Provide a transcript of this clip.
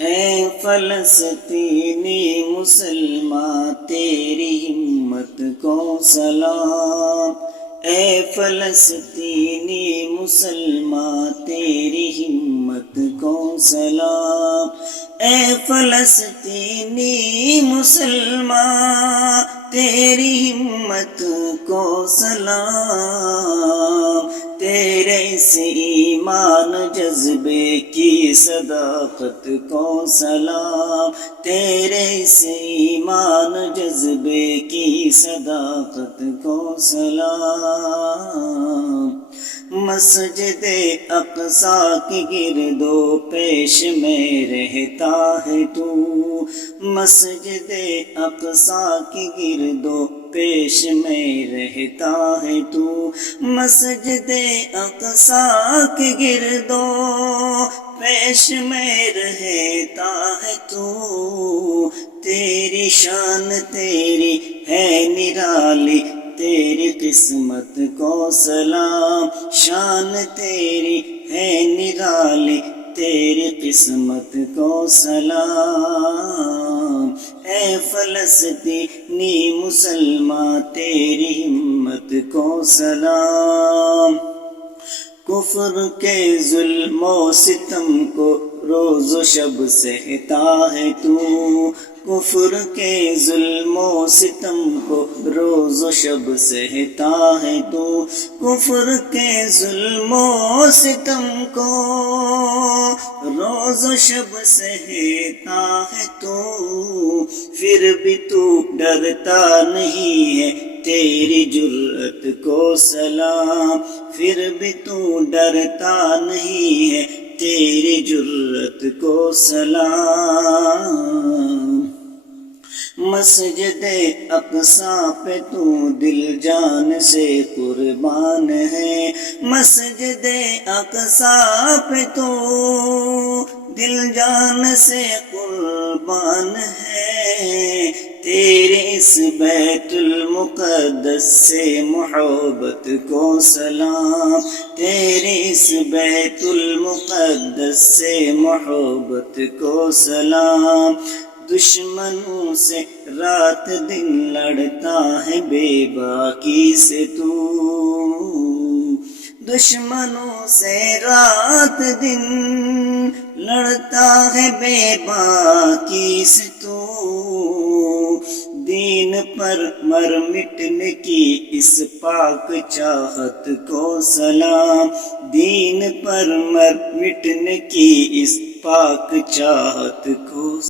اے فلسطینی مسلمان تیری ہمت کو سلام، اے فلسطینی مسلمان تیری ہمت کو سلام، اے فلسطینی مسلمان تیری ہمت کو سلام، تیرے اس ایمان جذبے کی صداقت کو سلام، تیرے اس ایمان جذبے کی صداقت کو سلام۔ مسجد اقصیٰ کی گرد و پیش میں رہتا ہے تو، مسجد اقصیٰ کی گرد و پیش میں رہتا ہے تو، مسجد اقصیٰ کی گرد و پیش میں رہتا ہے تو، تیری شان تیری ہے نرالی تیری قسمت کو سلام، شان تیری ہے نرالی تیری قسمت کو سلام، اے فلسطینی مسلمان تیری ہمت کو سلام۔ کفر کے ظلم و ستم کو روز و شب سہتا ہے تو، کفر کے ظلم و ستم کو روز و شب سہتا ہے تو، کفر کے ظلم و ستم کو روز و شب سہتا ہے تو، پھر بھی تو ڈرتا نہیں ہے تیری جرأت کو سلام، پھر بھی تو ڈرتا نہیں ہے تیری جرأت کو سلام۔ مسجد اقصیٰ پہ تو دل جان سے قربان ہے، مسجد اقصیٰ پہ تو دل جان سے قربان ہے، تیرے اس بیت المقدس سے محبت کو سلام، تیرے اس بیت المقدس سے محبت کو سلام۔ دشمنوں سے رات دن لڑتا ہے بے باکی سے تو، دشمنوں سے رات دن لڑتا ہے بے باکی سے تو، دین پر مر مٹنے کی اس پاک چاہت کو سلام، دین پر مر مٹنے کی اس پاک چاہت کو